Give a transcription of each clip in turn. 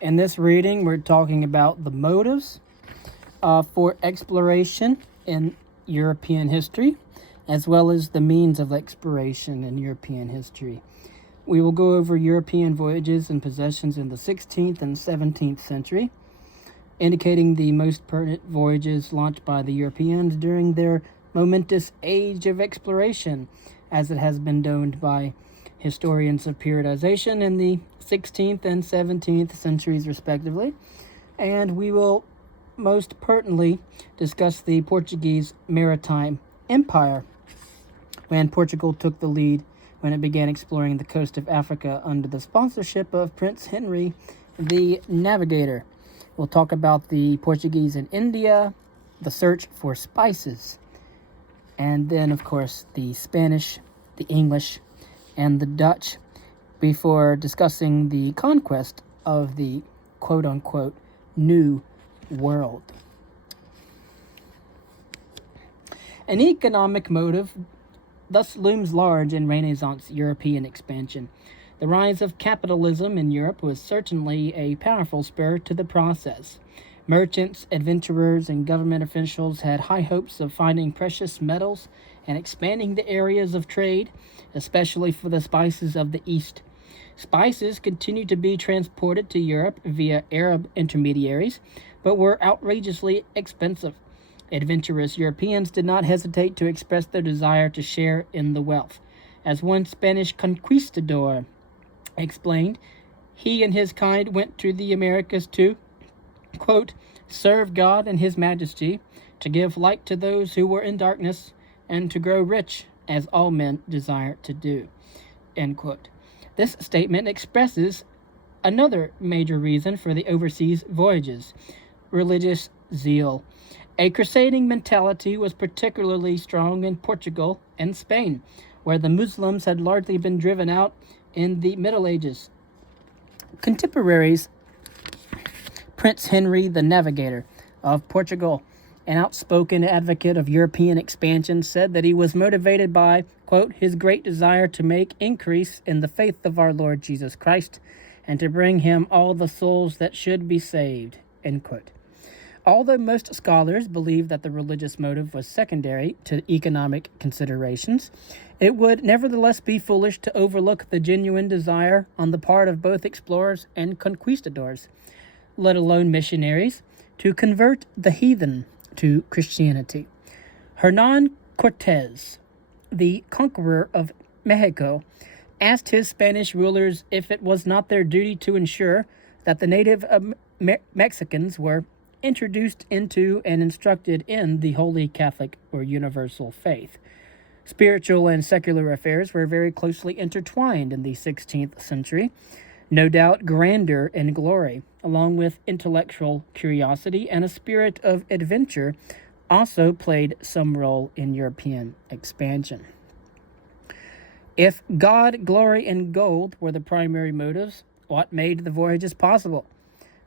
In this reading, we're talking about the motives for exploration in European history, as well as the means of exploration in European history. We will go over European voyages and possessions in the 16th and 17th century, indicating the most pertinent voyages launched by the Europeans during their momentous age of exploration, as it has been known by historians of periodization in the 16th and 17th centuries, respectively. And we will most pertinently discuss the Portuguese Maritime Empire, when Portugal took the lead when it began exploring the coast of Africa under the sponsorship of Prince Henry the Navigator. We'll talk about the Portuguese in India, the search for spices, and then, of course, the Spanish, the English, and the Dutch, before discussing the conquest of the quote-unquote New World. An economic motive thus looms large in Renaissance European expansion. The rise of capitalism in Europe was certainly a powerful spur to the process. Merchants, adventurers, and government officials had high hopes of finding precious metals and expanding the areas of trade, especially for the spices of the East. Spices continued to be transported to Europe via Arab intermediaries, but were outrageously expensive. Adventurous Europeans did not hesitate to express their desire to share in the wealth. As one Spanish conquistador explained, he and his kind went to the Americas to, quote, serve God and His Majesty, to give light to those who were in darkness, and to grow rich, as all men desire to do, end quote. This statement expresses another major reason for the overseas voyages: religious zeal. A crusading mentality was particularly strong in Portugal and Spain, where the Muslims had largely been driven out in the Middle Ages. Contemporaries, Prince Henry the Navigator of Portugal, an outspoken advocate of European expansion, said that he was motivated by, quote, his great desire to make increase in the faith of our Lord Jesus Christ and to bring him all the souls that should be saved, end quote. Although most scholars believe that the religious motive was secondary to economic considerations, it would nevertheless be foolish to overlook the genuine desire on the part of both explorers and conquistadors, let alone missionaries, to convert the heathen to Christianity. Hernan Cortes, the conqueror of Mexico, asked his Spanish rulers if it was not their duty to ensure that the native Mexicans were introduced into and instructed in the Holy Catholic or Universal Faith. Spiritual and secular affairs were very closely intertwined in the 16th century. No doubt grandeur and glory, along with intellectual curiosity and a spirit of adventure, also played some role in European expansion. If God, glory, and gold were the primary motives, what made the voyages possible?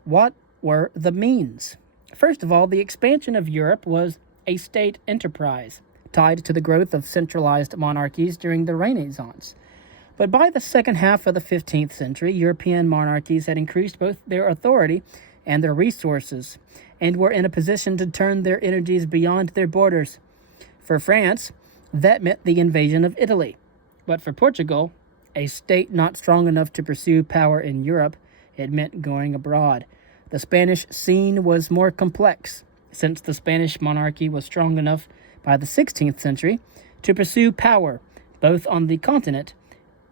What were the means? First of all, the expansion of Europe was a state enterprise, tied to the growth of centralized monarchies during the Renaissance. But by the second half of the 15th century, European monarchies had increased both their authority and their resources, and were in a position to turn their energies beyond their borders. For France, that meant the invasion of Italy. But for Portugal, a state not strong enough to pursue power in Europe, it meant going abroad. The Spanish scene was more complex, since the Spanish monarchy was strong enough by the 16th century to pursue power both on the continent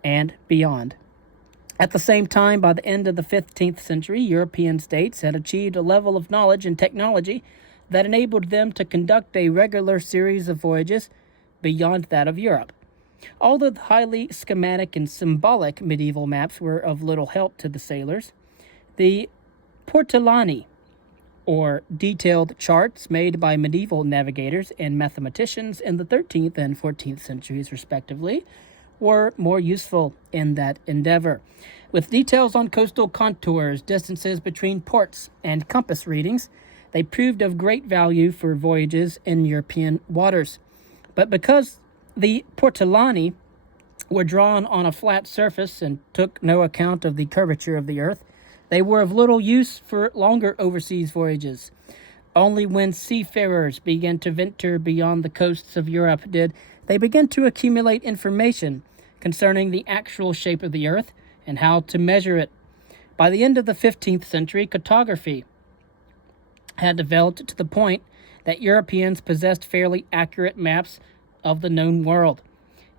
and beyond. At the same time, by the end of the 15th century, European states had achieved a level of knowledge and technology that enabled them to conduct a regular series of voyages beyond that of Europe. Although the highly schematic and symbolic medieval maps were of little help to the sailors, the portolani, or detailed charts made by medieval navigators and mathematicians in the 13th and 14th centuries, respectively, were more useful in that endeavor. With details on coastal contours, distances between ports, and compass readings, they proved of great value for voyages in European waters. But because the portolani were drawn on a flat surface and took no account of the curvature of the earth, They were of little use for longer overseas voyages. Only when seafarers began to venture beyond the coasts of Europe did they begin to accumulate information concerning the actual shape of the earth and how to measure it. By the end of the 15th century, cartography had developed to the point that Europeans possessed fairly accurate maps of the known world.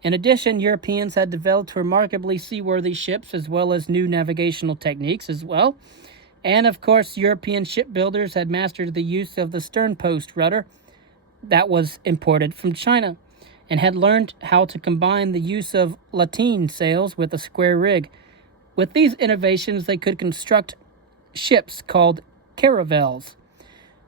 In addition, Europeans had developed remarkably seaworthy ships as well as new navigational techniques as well. And of course, European shipbuilders had mastered the use of the sternpost rudder that was imported from China and had learned how to combine the use of lateen sails with a square rig. With these innovations, they could construct ships called caravels,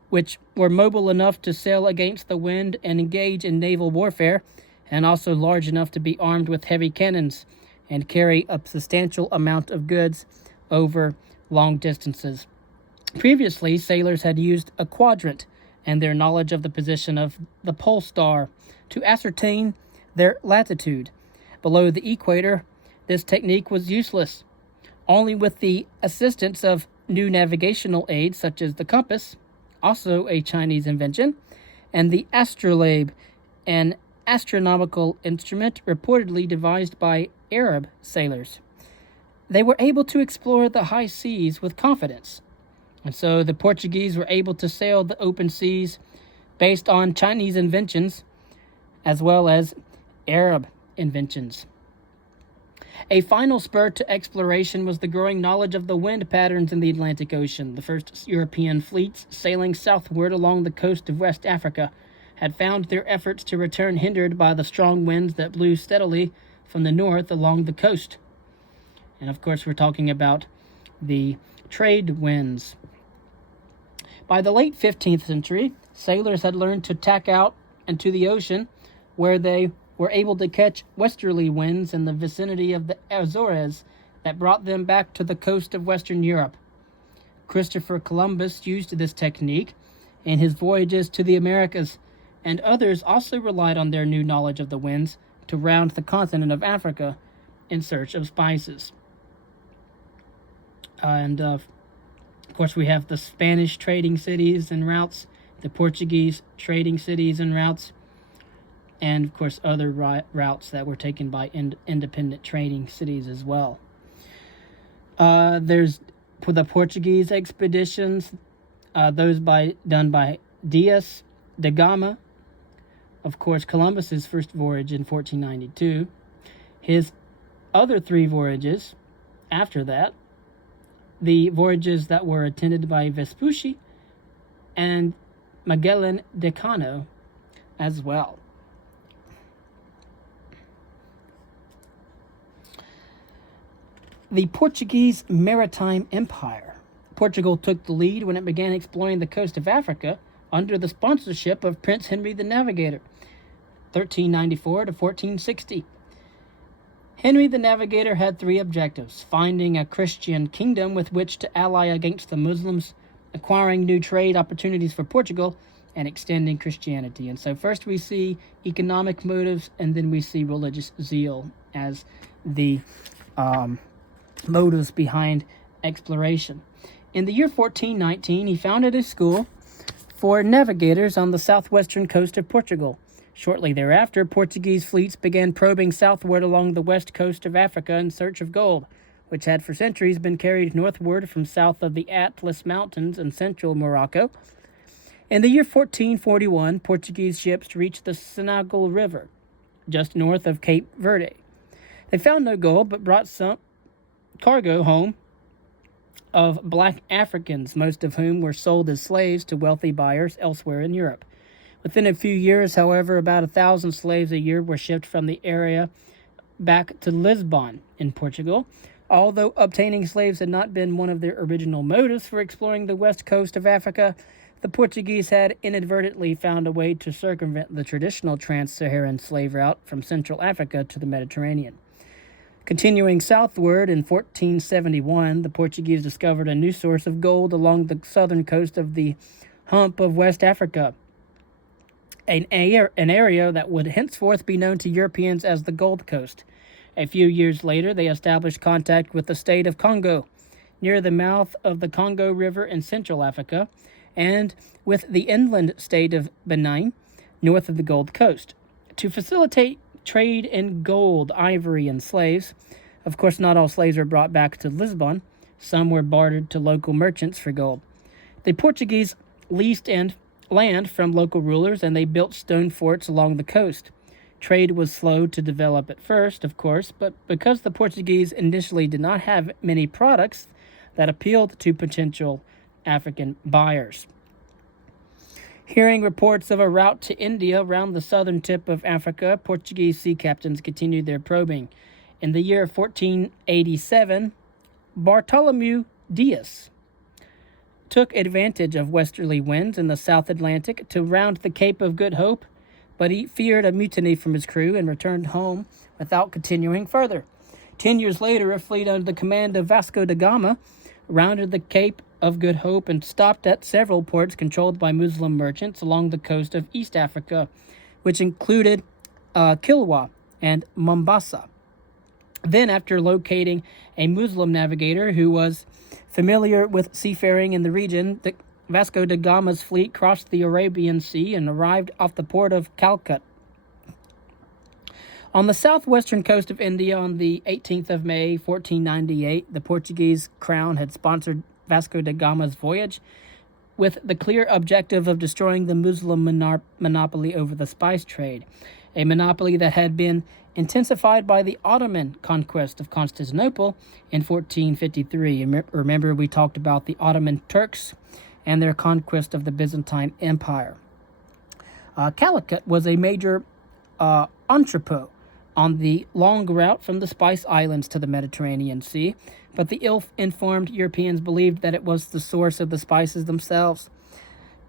which were mobile enough to sail against the wind and engage in naval warfare, and also large enough to be armed with heavy cannons and carry a substantial amount of goods over long distances. Previously, sailors had used a quadrant and their knowledge of the position of the pole star to ascertain their latitude. Below the equator, this technique was useless. Only with the assistance of new navigational aids such as the compass, also a Chinese invention, and the astrolabe, an astronomical instrument reportedly devised by Arab sailors, they were able to explore the high seas with confidence. And so the Portuguese were able to sail the open seas based on Chinese inventions as well as Arab inventions. A final spur to exploration was the growing knowledge of the wind patterns in the Atlantic Ocean. The first European fleets sailing southward along the coast of West Africa had found their efforts to return hindered by the strong winds that blew steadily from the north along the coast. And of course, we're talking about the trade winds. By the late 15th century, sailors had learned to tack out into the ocean, where they were able to catch westerly winds in the vicinity of the Azores that brought them back to the coast of Western Europe. Christopher Columbus used this technique in his voyages to the Americas, and others also relied on their new knowledge of the winds to round the continent of Africa in search of spices. And of course, we have the Spanish trading cities and routes, the Portuguese trading cities and routes, and of course other routes that were taken by independent trading cities as well. There's for the Portuguese expeditions, those done by Dias de Gama. Of course, Columbus's first voyage in 1492. His other three voyages after that, the voyages that were attended by Vespucci and Magellan de Cano as well. The Portuguese Maritime Empire. Portugal took the lead when it began exploring the coast of Africa under the sponsorship of Prince Henry the Navigator, 1394 to 1460. Henry the Navigator had three objectives: finding a Christian kingdom with which to ally against the Muslims, acquiring new trade opportunities for Portugal, and extending Christianity. And so first we see economic motives, and then we see religious zeal as the motives behind exploration. In the year 1419, he founded a school for navigators on the southwestern coast of Portugal. Shortly thereafter, Portuguese fleets began probing southward along the west coast of Africa in search of gold, which had for centuries been carried northward from south of the Atlas Mountains in central Morocco. In the year 1441, Portuguese ships reached the Senegal River, just north of Cape Verde. They found no gold, but brought some cargo home of black Africans, most of whom were sold as slaves to wealthy buyers elsewhere in Europe. Within a few years, however, about 1,000 slaves a year were shipped from the area back to Lisbon in Portugal. Although obtaining slaves had not been one of their original motives for exploring the west coast of Africa, the Portuguese had inadvertently found a way to circumvent the traditional trans-Saharan slave route from Central Africa to the Mediterranean. Continuing southward in 1471, the Portuguese discovered a new source of gold along the southern coast of the Hump of West Africa, an area that would henceforth be known to Europeans as the Gold Coast. A few years later, they established contact with the state of Congo, near the mouth of the Congo River in Central Africa, and with the inland state of Benin, north of the Gold Coast, to facilitate trade in gold, ivory, and slaves. Of course, not all slaves were brought back to Lisbon. Some were bartered to local merchants for gold. The Portuguese leased land from local rulers, and they built stone forts along the coast. Trade was slow to develop at first, of course, but because the Portuguese initially did not have many products that appealed to potential African buyers. Hearing reports of a route to India around the southern tip of Africa, Portuguese sea captains continued their probing. In the year 1487, Bartholomew Dias took advantage of westerly winds in the South Atlantic to round the Cape of Good Hope, but he feared a mutiny from his crew and returned home without continuing further. 10 years later, a fleet under the command of Vasco da Gama rounded the Cape of Good Hope and stopped at several ports controlled by Muslim merchants along the coast of East Africa, which included Kilwa and Mombasa. Then, after locating a Muslim navigator who was familiar with seafaring in the region, Vasco da Gama's fleet crossed the Arabian Sea and arrived off the port of Calcutta. On the southwestern coast of India on the 18th of May, 1498, the Portuguese crown had sponsored Vasco da Gama's voyage with the clear objective of destroying the Muslim monopoly over the spice trade, a monopoly that had been intensified by the Ottoman conquest of Constantinople in 1453. Remember, we talked about the Ottoman Turks and their conquest of the Byzantine Empire. Calicut was a major entrepot on the long route from the Spice Islands to the Mediterranean Sea, but the ill-informed Europeans believed that it was the source of the spices themselves.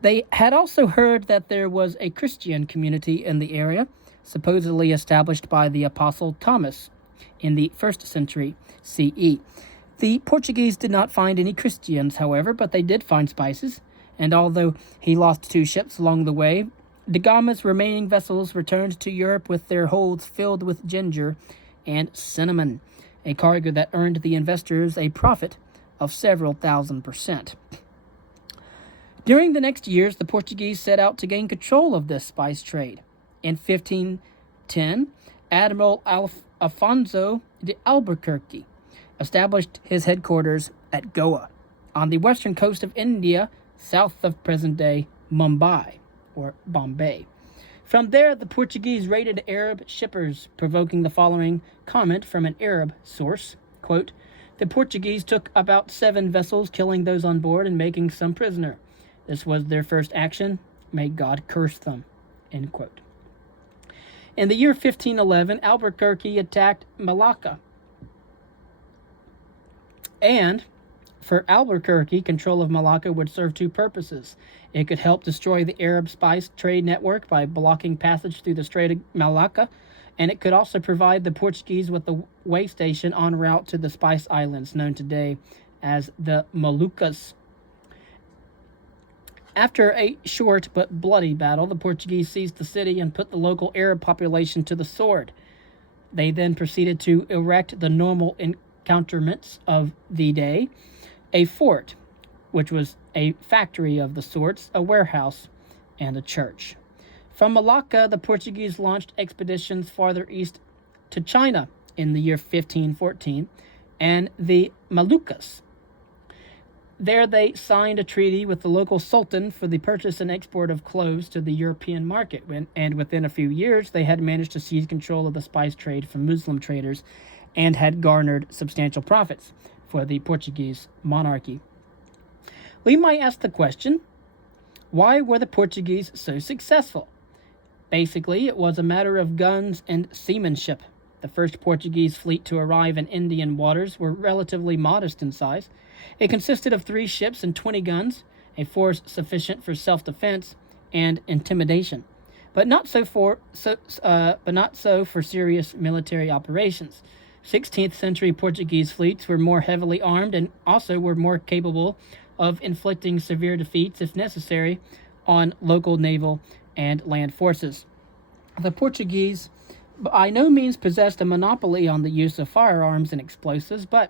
They had also heard that there was a Christian community in the area, supposedly established by the Apostle Thomas in the 1st century CE. The Portuguese did not find any Christians, however, but they did find spices, and although he lost 2 ships along the way, da Gama's remaining vessels returned to Europe with their holds filled with ginger and cinnamon, a cargo that earned the investors a profit of several thousand%. During the next years, the Portuguese set out to gain control of this spice trade. In 1510, Admiral Afonso de Albuquerque established his headquarters at Goa, on the western coast of India, south of present-day Mumbai, or Bombay. From there, the Portuguese raided Arab shippers, provoking the following comment from an Arab source, quote, "The Portuguese took about 7 vessels, killing those on board and making some prisoner. This was their first action. May God curse them," end quote. In the year 1511, Albuquerque attacked Malacca. And for Albuquerque, control of Malacca would serve 2 purposes. It could help destroy the Arab spice trade network by blocking passage through the Strait of Malacca, and it could also provide the Portuguese with a way station en route to the Spice Islands, known today as the Moluccas. After a short but bloody battle, the Portuguese seized the city and put the local Arab population to the sword. They then proceeded to erect the normal encounterments of the day, a fort, which was a factory of the sorts, a warehouse, and a church. From Malacca, the Portuguese launched expeditions farther east to China in the year 1514, and the Moluccas. There they signed a treaty with the local sultan for the purchase and export of cloves to the European market, and within a few years they had managed to seize control of the spice trade from Muslim traders and had garnered substantial profits for the Portuguese monarchy. We might ask the question, why were the Portuguese so successful? Basically, it was a matter of guns and seamanship. The first Portuguese fleet to arrive in Indian waters were relatively modest in size. It consisted of 3 ships and 20 guns, a force sufficient for self-defense and intimidation, but not so for serious military operations. 16th century Portuguese fleets were more heavily armed and also were more capable of inflicting severe defeats, if necessary, on local naval and land forces. The Portuguese by no means possessed a monopoly on the use of firearms and explosives, but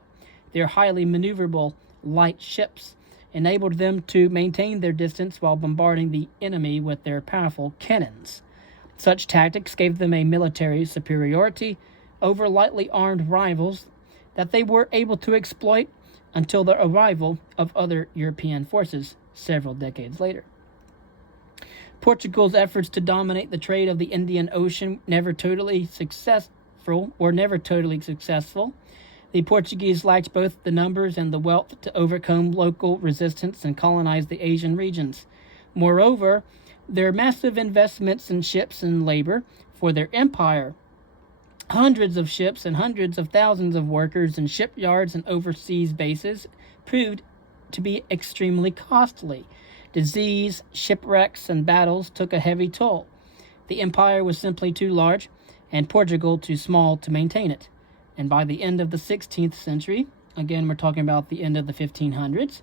their highly maneuverable light ships, enabled them to maintain their distance while bombarding the enemy with their powerful cannons. Such tactics gave them a military superiority over lightly armed rivals that they were able to exploit until the arrival of other European forces several decades later. Portugal's efforts to dominate the trade of the Indian Ocean never totally successful. The Portuguese lacked both the numbers and the wealth to overcome local resistance and colonize the Asian regions. Moreover, their massive investments in ships and labor for their empire, hundreds of ships and hundreds of thousands of workers in shipyards and overseas bases, proved to be extremely costly. Disease, shipwrecks, and battles took a heavy toll. The empire was simply too large, and Portugal too small to maintain it. And by the end of the 16th century, again we're talking about the end of the 1500s,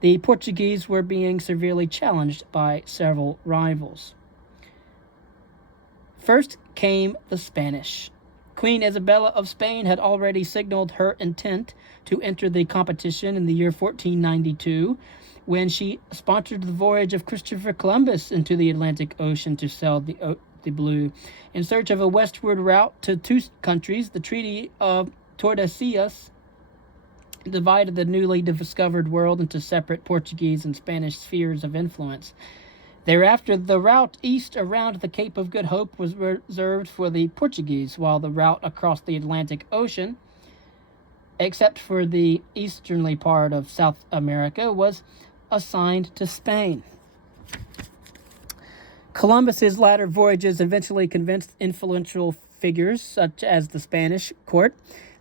the Portuguese were being severely challenged by several rivals. First came the Spanish. Queen Isabella of Spain had already signaled her intent to enter the competition in the year 1492, when she sponsored the voyage of Christopher Columbus into the Atlantic Ocean to sail the blue. In search of a westward route to two countries, the Treaty of Tordesillas divided the newly discovered world into separate Portuguese and Spanish spheres of influence. Thereafter, the route east around the Cape of Good Hope was reserved for the Portuguese, while the route across the Atlantic Ocean, except for the easternly part of South America, was assigned to Spain. Columbus's latter voyages eventually convinced influential figures, such as the Spanish court,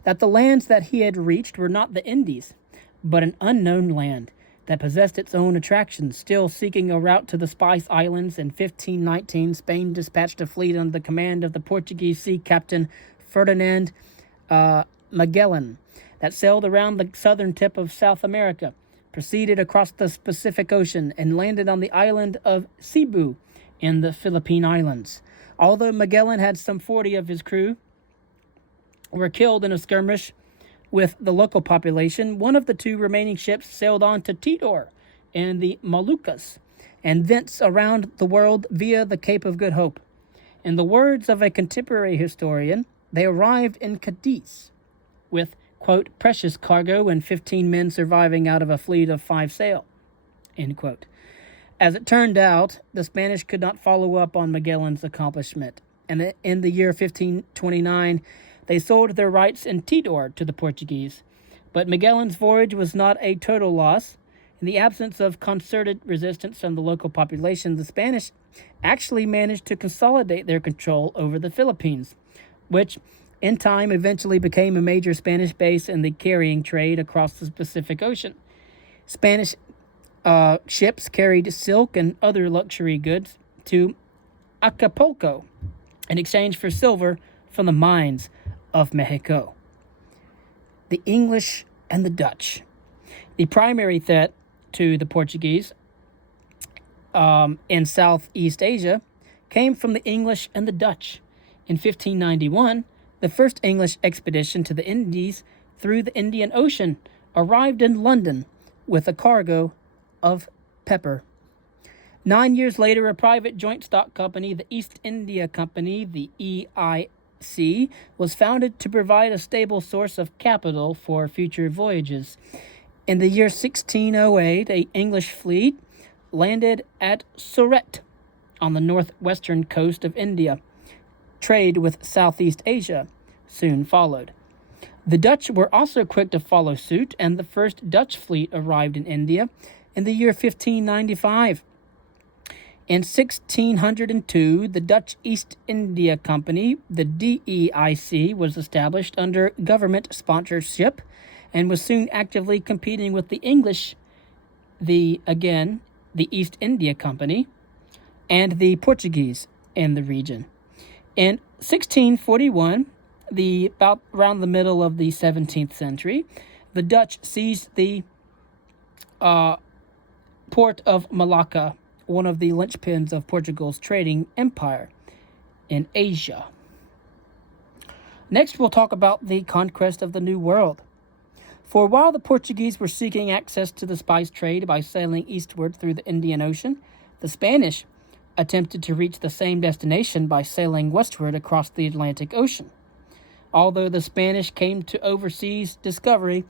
that the lands that he had reached were not the Indies, but an unknown land that possessed its own attractions. Still seeking a route to the Spice Islands, in 1519, Spain dispatched a fleet under the command of the Portuguese sea captain Ferdinand Magellan that sailed around the southern tip of South America, proceeded across the Pacific Ocean, and landed on the island of Cebu in the Philippine Islands. Although Magellan had some 40 of his crew were killed in a skirmish with the local population, one of the two remaining ships sailed on to Tidor in the Moluccas, and thence around the world via the Cape of Good Hope. In the words of a contemporary historian, they arrived in Cadiz with, quote, precious cargo and 15 men surviving out of a fleet of 5 sail, end quote. As it turned out, the Spanish could not follow up on Magellan's accomplishment, and in the year 1529, they sold their rights in Tidor to the Portuguese. But Magellan's voyage was not a total loss. In the absence of concerted resistance from the local population, the Spanish actually managed to consolidate their control over the Philippines, which in time eventually became a major Spanish base in the carrying trade across the Pacific Ocean. Spanish ships carried silk and other luxury goods to Acapulco in exchange for silver from the mines of Mexico. The English and the Dutch. The primary threat to the Portuguese in Southeast Asia came from the English and the Dutch. In 1591, the first English expedition to the Indies through the Indian Ocean arrived in London with a cargo of pepper. 9 years later, a private joint stock company, the East India Company, the EIC, was founded to provide a stable source of capital for future voyages. In the year 1608, an English fleet landed at Surat on the northwestern coast of India. Trade with Southeast Asia soon followed. The Dutch were also quick to follow suit, and the first Dutch fleet arrived in India in the year 1595. In 1602, the Dutch East India Company, the DEIC, was established under government sponsorship and was soon actively competing with the English, the East India Company, and the Portuguese in the region. In 1641, about around the middle of the 17th century, the Dutch seized the port of Malacca, one of the linchpins of Portugal's trading empire in Asia. Next, we'll talk about the conquest of the New World. For while the Portuguese were seeking access to the spice trade by sailing eastward through the Indian Ocean, the Spanish attempted to reach the same destination by sailing westward across the Atlantic Ocean. Although the Spanish came to overseas discovery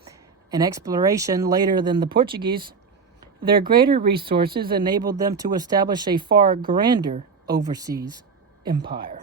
and exploration later than the Portuguese, their greater resources enabled them to establish a far grander overseas empire.